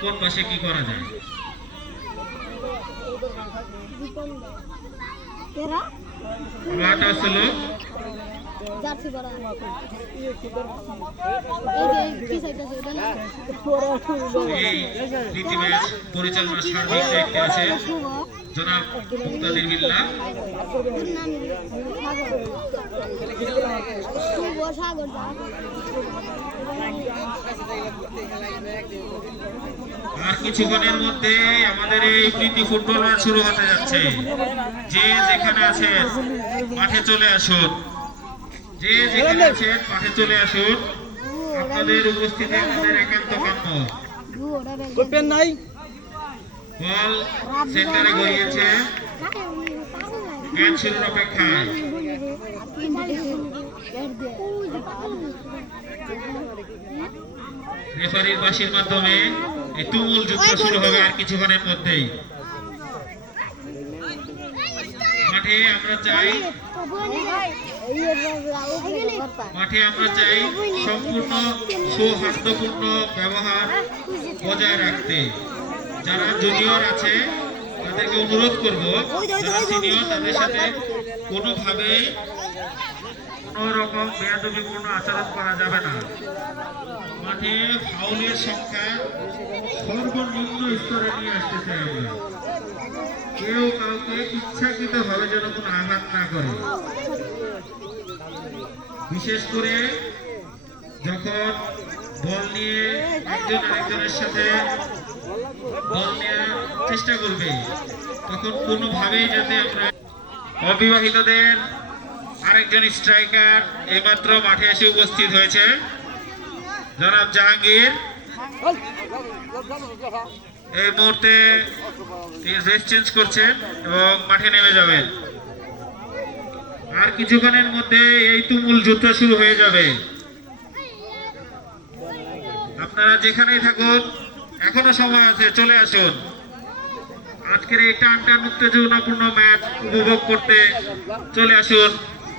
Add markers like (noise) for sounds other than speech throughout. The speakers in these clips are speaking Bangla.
কোন পাশে কি করা যায়? তেরা মাঠ আসলো জার্সি বড় এই যে কি সাইড আছে এটা না এই রীতি ম্যাচ পরিচালনা সার্বিক দায়িত্বে আছে জনাব মুক্তাদির বিল্লাহ সাগর শুভ সাগর দা আর কিছুক্ষণের মধ্যে আমাদের এই প্রীতি ফুটবল ম্যাচ শুরু হতে যাচ্ছে। যে যেখানে আছেন মাঠে চলে আসুন। যে যেখানে আছেন মাঠে চলে আসুন। আপনাদের উপস্থিতি আমাদের একান্ত কাম্য গু ওটা বেল পেন নাই বল সেন্টারে গড়িয়েছে। ম্যাচ শুরুর অপেক্ষায়। রেফারির বাসির মাধ্যমে এই তুমুল যুদ্ধ শুরু হবে আর কিছুক্ষণের মধ্যেই। মাঠে আমরা চাই মাঠে আমরা চাই সম্পূর্ণ সৌহার্দ্যপূর্ণ ব্যবহার বজায় রাখতে। যারা জুনিয়র আছে, তাদেরকে অনুরোধ করব তাদের সাথে কোনোভাবেই কোনো রকম বেয়াদবিপূর্ণ আচরণ করা যাবে না। মাঠে ফাউলের সংখ্যা সর্বনিম্ন স্তরে নিয়ে আসতেছে আমরা কেউ কাউকে ইচ্ছাকৃত ভাবে যেন কোনো আঘাত না করে। বিশেষ করে যখন বল নিয়ে একজন আরেকজনের সাথে বল নেওয়ার চেষ্টা করবে, তখন কোনোভাবেই যাতে আমরা অবিবাহিতদের আরেকজন স্ট্রাইকার এইমাত্র মাঠে এসে উপস্থিত হয়েছে। জনাব জাহাঙ্গীর, এই মুহূর্তে ড্রেস চেঞ্জ করছেন এবং মাঠে নেমে যাবেন। আর কিছুক্ষণের মধ্যে এই তুমুল যুদ্ধ শুরু হয়ে যাবে। আপনারা যেখানেই থাকুন, এখনও সময় আছে, চলে আসুন। আজকের এই টান টান উত্তেজনাপূর্ণ ম্যাচ উপভোগ করতে চলে আসুন।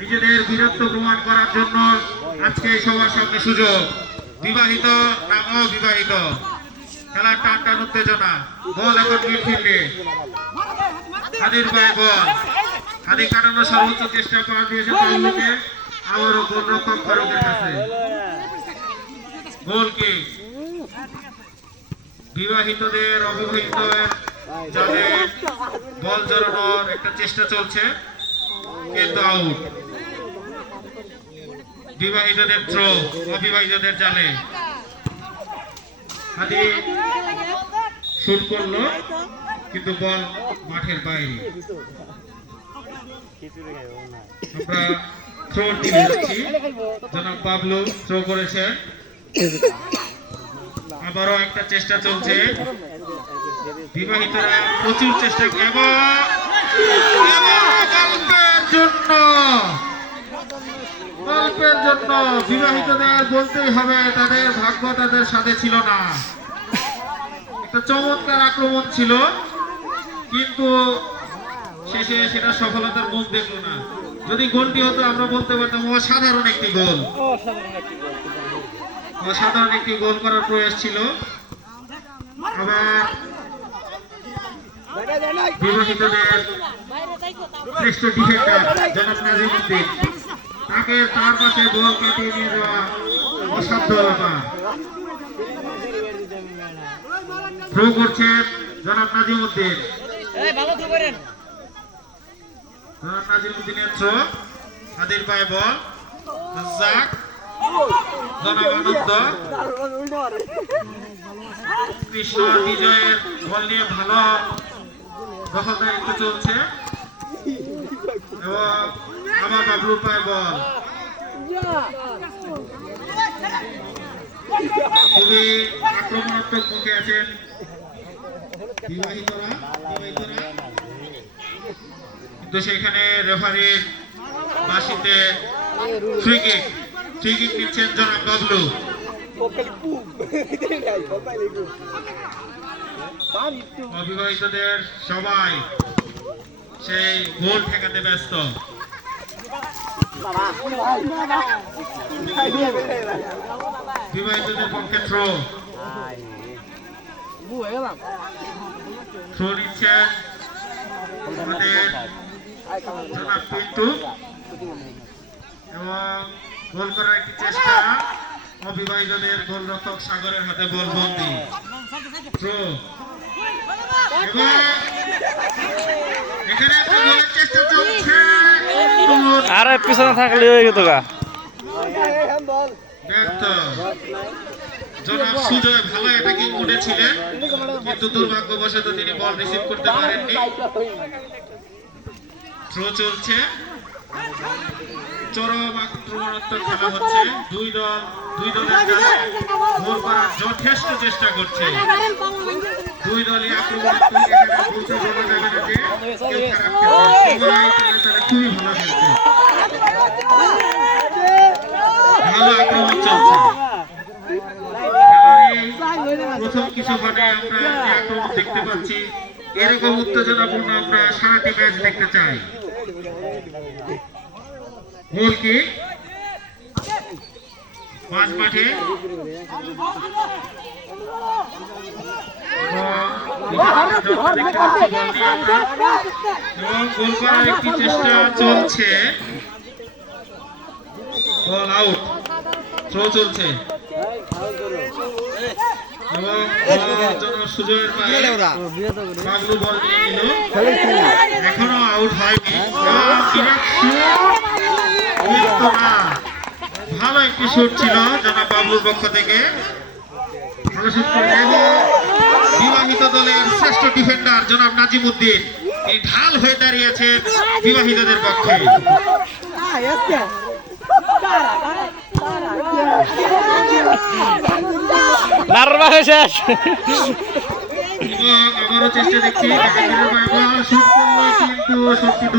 নিজেদের বীরত্ব প্রমাণ করার জন্য আজকে সবার সামনে সুযোগ। বিবাহিত নাম বিবাহিত খেলার টান টান উত্তেজনা। বল এখন মিডফিল্ডে। হাদির পায়ে বল। হাদি কাটানোর সর্বোচ্চ চেষ্টা করা দিয়েছে পাউলুকে আবারও গোলরক্ষক ফারুকের কাছে। গোল কিক বিবাহিতদের, অবিবাহিতদের জালে বল জড়ানোর একটা চেষ্টা চলছে। বিবাহিতদের থ্রো অবিবাহিতদের জালে। হাদি শুট করল, কিন্তু বল মাঠের বাইরে। আমরা থ্রো টিভি যাচ্ছি জনাব বাবলু থ্রো করেছে। আবারও একটা চেষ্টা চলছে। বিবাহিতরা প্রচুর চেষ্টা এবং জন্য। গল্পের জন্য বিবাহিতদের বলতেই হবে, তাদের ভাগ্য তাদের সাথে ছিল না। একটা চমৎকার আক্রমণ ছিল, কিন্তু শেষে সেটা সফলতার মুখ দেখল না। যদি গোলটি হতো, আমরা বলতে পারতাম অসাধারণ একটি গোল। অসাধারণ একটি গোল করার প্রয়াস ছিল। আবার বিবাহিতদের শ্রেষ্ঠ তাকে তার পাশে বল কাটিয়ে নিয়ে যাওয়া অসাধ্য ব্যাপার থ্রো করছেন জনাব বল রাজ্জাক জনাব আনন্দ কৃষ্ণ বিজয়ের বল ভালো দখলদারিত্ব চলছে। এবং আবার বাবলু পায় বল। খুবই আক্রমণাত্মক মুখে আছেন। বিবাহিতরা বিবাহিতরা কিন্তু সেখানে রেফারির বাসিতে ফ্রি কিক নিচ্ছেন জনাব বাবলু। (laughs) অবিবাহিতদের সবাই সেই গোল ঠেকাতে ব্যস্ত। বিবাহিতদের পক্ষে থ্রো থ্রো নিচ্ছেন। আমাদের পিন্টু। এবং গোল করার একটি চেষ্টা। অবিবাহিতদের গোলরক্ষক সাগরের হাতে বল বন্দি। থ্রো আরে, পিছনে থাকলে হয়ে গেত গা। ভালো অ্যাটাকিং মোডে ছিলেন দুর্ভাগ্যবশত তিনি বল রিসিভ করতে পারেননি থ্রো চলছে চরম আক্রমণাত্মক খেলা হচ্ছে। দুই দল দুই দলের গোল করার যথেষ্ট চেষ্টা করছে। দুই দলই আক্রমণাত্মক এখানে বলতে বলা যাবে না যে কেউ খারাপ খেলছে। তারা তারা খুবই ভালো খেলছে ভালো আক্রমণ চলছে। প্রথম কিছু মানে আমরা আক্রমণ দেখতে পাচ্ছি এরকম উত্তেজনাপূর্ণ আমরা সারাটি ম্যাচ দেখতে চাই। গোল কি? মাঝ মাঠে এবং গোল করার একটি চেষ্টা চলছে। বল আউট থ্রো চলছে। এবং বল জন্য সুজয়ের পায়ে বাগলু বল নিয়ে নিল এখনও আউট হয়নি। ভালো একটি শুট ছিল জনাব বাবলুর পক্ষ থেকে। বিবাহিত দলের শ্রেষ্ঠ ডিফেন্ডার জনাব নাজিমুদ্দিন। এই ঢাল হয়ে দাঁড়িয়েছেন বিবাহিতদের পক্ষে। শেষ আবারও চেষ্টা দেখছি কিন্তু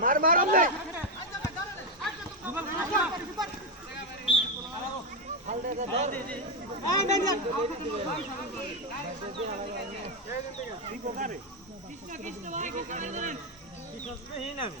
মার মার কৃষ্ণ কৃষ্ণ ভাই কৃষ্ণ ধরেন কৃষ্ণ তো কৃষ্ণ আমি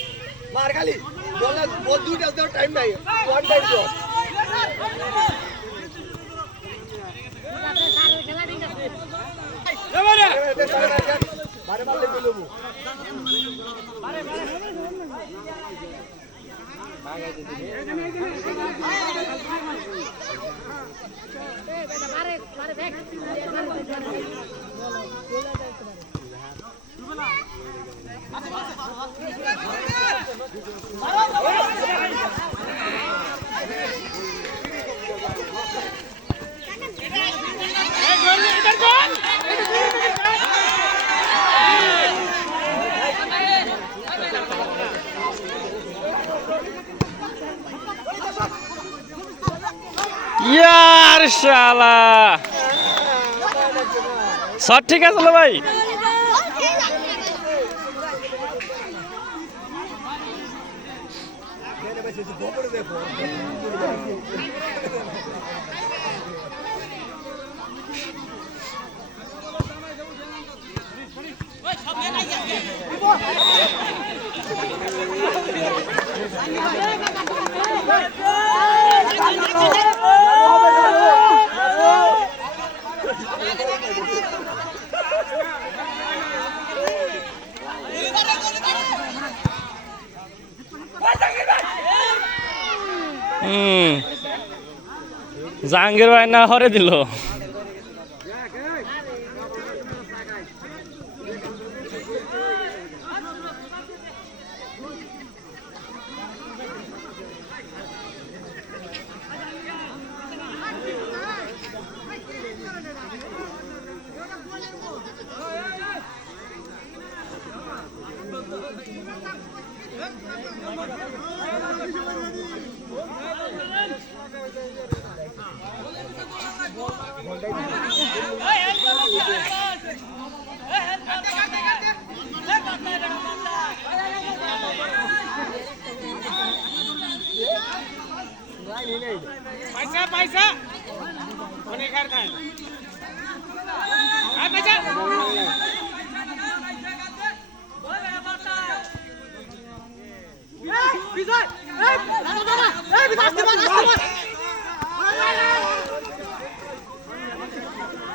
মার খালি দাও টাইম নাই ওয়ান টাইম দাও মারে গুলো ইয়ার শালা। সব ঠিক আছে তো கூப்பிடுதே போகிறேன் জাহাঙ্গীর ভাই না হরে দিল।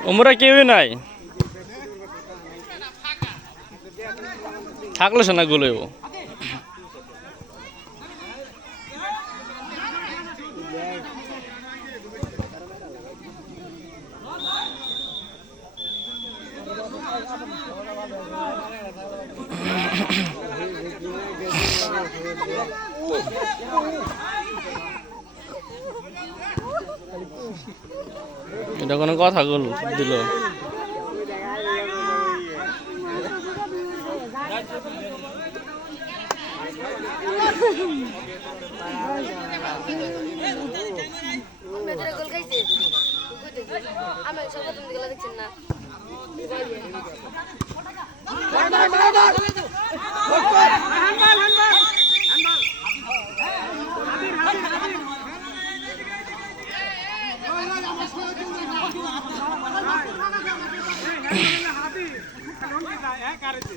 ওমরা কেউই নাই। থাকল সে না গুলো কথা গুল দিল। দেখছেন না কারণ কি যায় হ্যাঁ কারেছে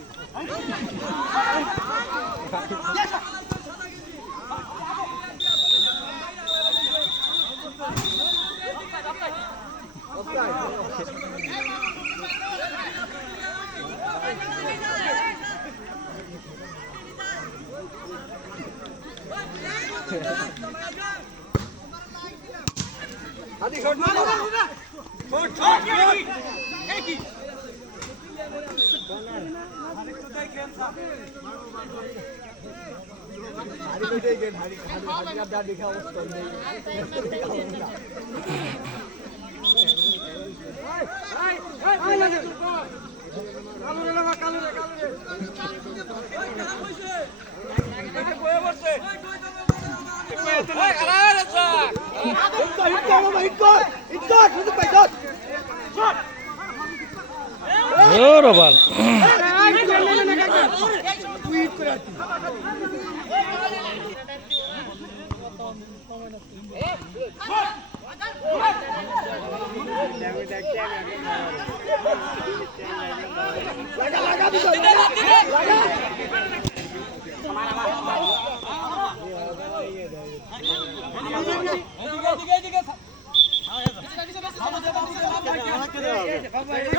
হাতি শট Hit God! Hit God! Hit God! লইতে গেন হাড়ি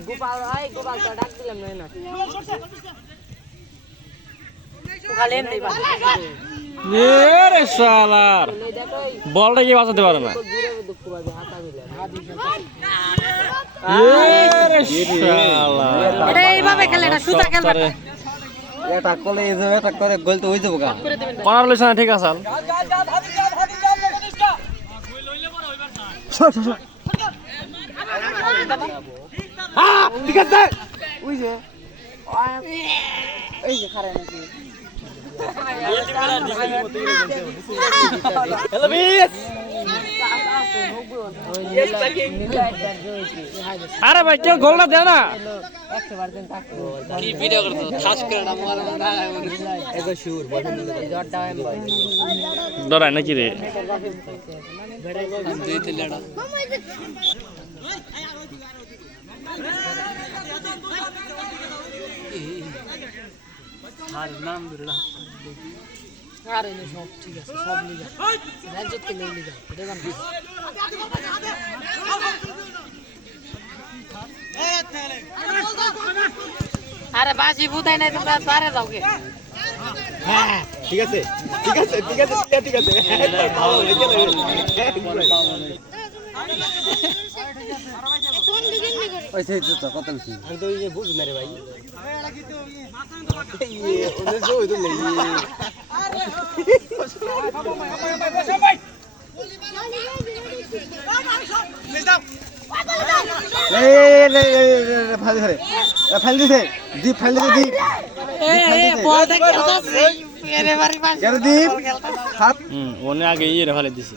গোপাল ভাই গোপাল তো ডাক দিলাম না না ওখানে নেই বাস এ রে শালার। বলটা কি বাঁচাতে পারে না? দূরে দুঃখ পাবে হাতা দিলে এ রে শালার। এটা এইভাবে খেলে এটা সুতা খেলবে এটা করলে এই যে এটা করে গোল তো হই যাব গা কনার লইছ না ঠিক আছে ঠিক আছে। এই যে খারে নাকি হ্যালো মিস আরে ভাই কেউ গোলটা দে না। কি ভিডিও করছ ঠাস করে না মারা এগো বল ডরাই নাকি রে? দুই তিনটা আর নাম দুলা আরে না সব ঠিক আছে সব লিগা রাজ্যত কে লিগা এটা বান আরে বাসি বুতাই নাই তোমরা সারে যাও কে হ্যাঁ ঠিক আছে ঠিক আছে ঠিক আছে ঠিক আছে ঠিক আছে। ভালো লেগে ওই সেই তো কত বেশি? আমি তো এই বুঝ না রে ভাই। এই ওদের যে ওই তো নেই এই রে ফাল ধরে। ফাল দিছে দীপ ফাল দিছে দীপ। দীপ হাত। ওনে আগে ইয়ে ফেলে দিছে।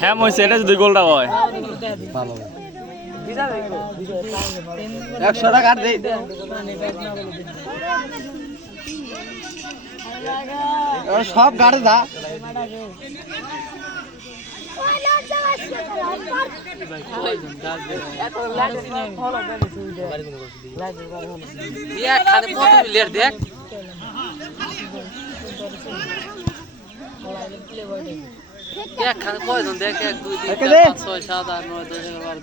হ্যাঁ মইছে এটা যদি গোলটা হয়। একশো টাকা দেই। সব গাড়ি দা। দেখ এক খালি কয়জন দেখ এক দুই তিন চার পাঁচ ছয় সাত আট নয় দশ এগারো বারো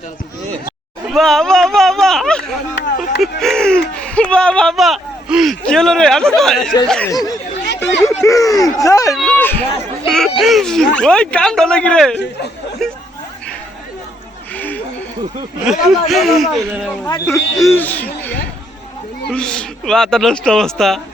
কাম ঢলে কি রে? (laughs) মাথা নষ্ট অবস্থা।